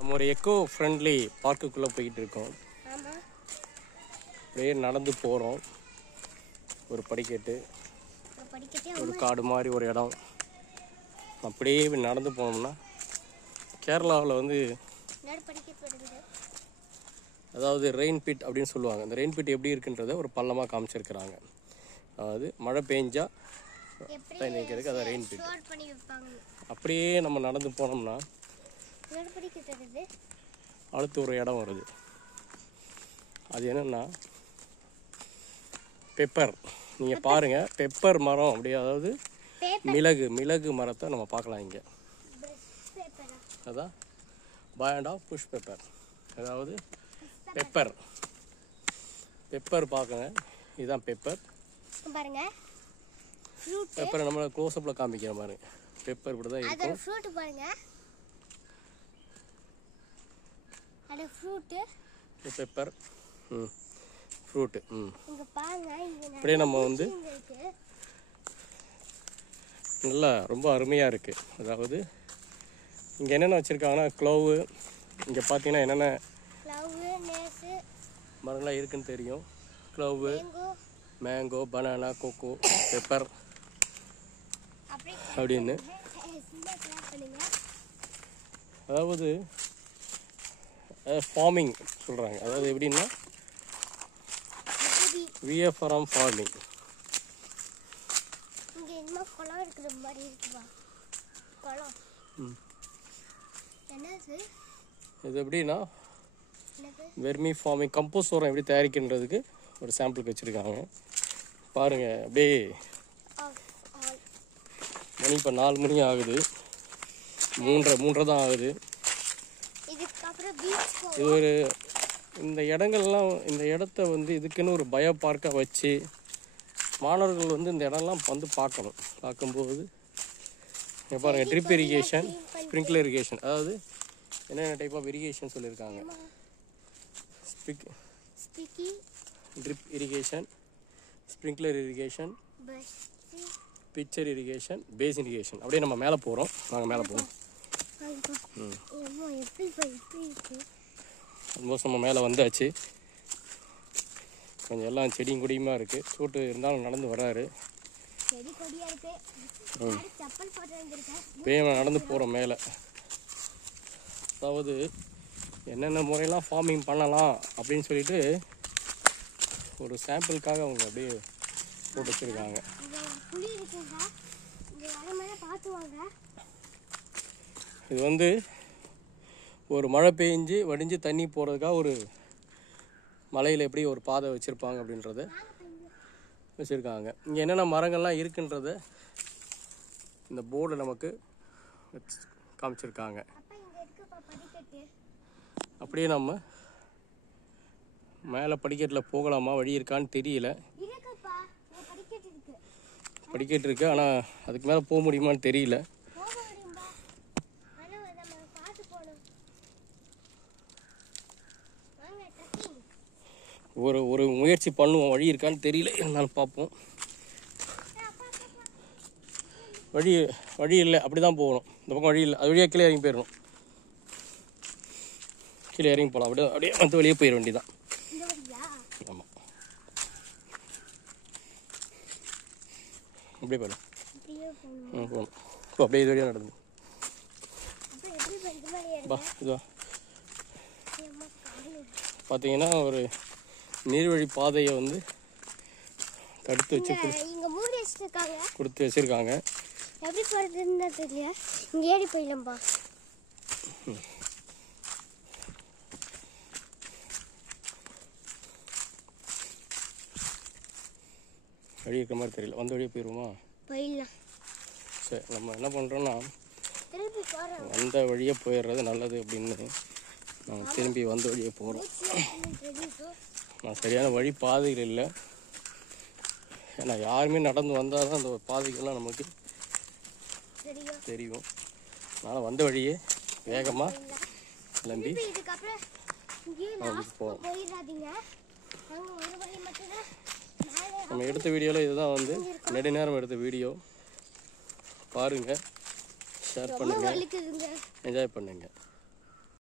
நம்ம ஒரு echo friendly பார்க்குக்குள்ளே போயிட்டு இருக்கோம். அப்படியே நடந்து போகிறோம். ஒரு படிக்கட்டு, ஒரு காடு மாதிரி ஒரு இடம். அப்படியே நடந்து போனோம்னா கேரளாவில் வந்து அதாவது ரெயின் பிட் அப்படின்னு சொல்லுவாங்க. அந்த ரெயின் பிட் எப்படி இருக்குன்றதை ஒரு பள்ளமாக காமிச்சிருக்கிறாங்க. அதாவது மழை பெஞ்சா தண்ணி நிற்கிறதுக்கு அதான் ரெயின் பிட். அப்படியே நம்ம நடந்து போனோம்னா அடுத்து ஒரு இடம் வருது. அது என்னன்னா பெப்பர். நீங்கள் பாருங்கள், பெப்பர் மரம் அப்படியே, அதாவது மிளகு மரத்தை நம்ம பார்க்கலாம் இங்கே. அதான் பாண்ட் ஆஃப் புஷ் பெப்பர், அதாவது பெப்பர் பார்க்குங்க. இதுதான் பெப்பர் பாருங்க. பெப்பரை நம்ம க்ளோஸ்அப்பில் காமிக்கிற மாதிரி பெப்பர் இப்படி தான் இருக்கும். ஃப்ரூட் பாருங்க, அது ஃப்ரூட் பெப்பர் ஃப்ரூட். இங்க பாருங்க, அப்படியே நம்ம வந்து நல்லா ரொம்ப அருமையாக இருக்குது. அதாவது இங்கே என்னென்ன வச்சுருக்காங்கன்னா க்ளோவு, இங்கே பார்த்தீங்கன்னா என்னென்ன மரங்களாம் இருக்குன்னு தெரியும். Glue, mango, banana, cocoa, pepper அப்படின்னு. அதாவது ஃபார்மிங் சொல்கிறாங்க. அதாவது எப்படின்னா விஎஃப்ஆர்எம் ஃபார்மிங். இது எப்படின்னா வெர்மி ஃபார்மிங், கம்போஸ்ட் உரம் எப்படி தயாரிக்கின்றதுக்கு ஒரு சாம்பிளுக்கு வச்சுருக்காங்க. பாருங்கள், அப்படியே மணி இப்போ 4 மணி ஆகுது, 3:30 தான் ஆகுது. இது ஒரு இந்த இடங்கள்லாம், இந்த இடத்த வந்து இதுக்குன்னு ஒரு பயோ பார்க்காக வச்சு மாணவர்கள் வந்து இந்த இடம்லாம் வந்து பார்க்கணும். பார்க்கும்போது இங்கே பாருங்கள், ட்ரிப் இரிகேஷன், ஸ்ப்ரிங்க்லர் இரிகேஷன், அதாவது என்னென்ன டைப் ஆஃப் இரிகேஷன் சொல்லியிருக்காங்க. Drip irrigation, sprinkler irrigation, picture irrigation, basin irrigation. அப்படியே நம்ம மேலே போகிறோம். நாங்கள் மேலே போகிறோம். ஆல்மோஸ்ட் நம்ம மேலே வந்தாச்சு. கொஞ்சம் எல்லாம் செடியும் கொடியுமா இருக்குது. சூட்டு இருந்தாலும் நடந்து வர்றாரு. இப்போயே நடந்து போகிறோம் மேலே. அதாவது என்னென்ன முறையெல்லாம் ஃபார்மிங் பண்ணலாம் அப்படின்னு சொல்லிட்டு ஒரு சாம்பிளுக்காக அவங்க அப்படியே போட்டு வச்சுருக்காங்க. இது வந்து ஒரு மழை பெஞ்சு வடிஞ்சு தண்ணி போகிறதுக்காக ஒரு மலையில் எப்படி ஒரு பாதை வச்சுருப்பாங்க அப்படின்றத வச்சுருக்காங்க. இங்கே என்னென்ன மரங்கள்லாம் இருக்குன்றத இந்த போர்டு நமக்கு காமிச்சிருக்காங்க. அப்படியே நம்ம மேலே படிக்கட்டில் போகலாமா, வழி இருக்கான்னு தெரியல. படிக்கட்டு இருக்கு, ஆனால் அதுக்கு மேலே போக முடியுமான்னு தெரியல. ஒரு முயற்சி பண்ணுவோம், வழி இருக்கான்னு தெரியல, இருந்தாலும் பார்ப்போம். வழி இல்லை, அப்படி தான் போகணும். இந்த பக்கம் வழி இல்லை, அது வழியாக கீழே இறங்கி போயிடணும். கீழே இறங்கி போகலாம், அப்படியே வந்து வெளியே போயிட வேண்டியதான். ஆமாம், அப்படியே போயிடும். போகணும். அப்படியே இது வழியாக நடந்து இதுவா பார்த்தீங்கன்னா ஒரு நீர்வழி பாதையை வந்து தடுத்து வச்சு கொடுத்து வச்சிருக்காங்க. எப்படி போறதுன்னு தெரியல, இங்க ஏறி போயிடலாம்பா. வழி இருக்கிற மாதிரி தெரியல, வந்த வழியே போயிடுவோமா? போயிடலாம். சரி, நம்ம என்ன பண்ணுறோன்னா வந்த வழியே போயிடுறது நல்லது அப்படின்னு நாங்கள் திரும்பி வந்த வழியே போகிறோம். நான் சரியான வழி பாதைகள் இல்லை, ஏன்னா யாருமே நடந்து வந்தால் தான் அந்த பாதைகள்லாம் நமக்கு தெரியும். அதனால் வந்த வழியே வேகமாக கிளம்பி போகிறோம். நம்ம எடுத்த வீடியோவில் இதுதான் வந்து நெடுநேரம் எடுத்த வீடியோ. பாருங்கள், ஷேர் பண்ணுங்கள், என்ஜாய் பண்ணுங்கள்.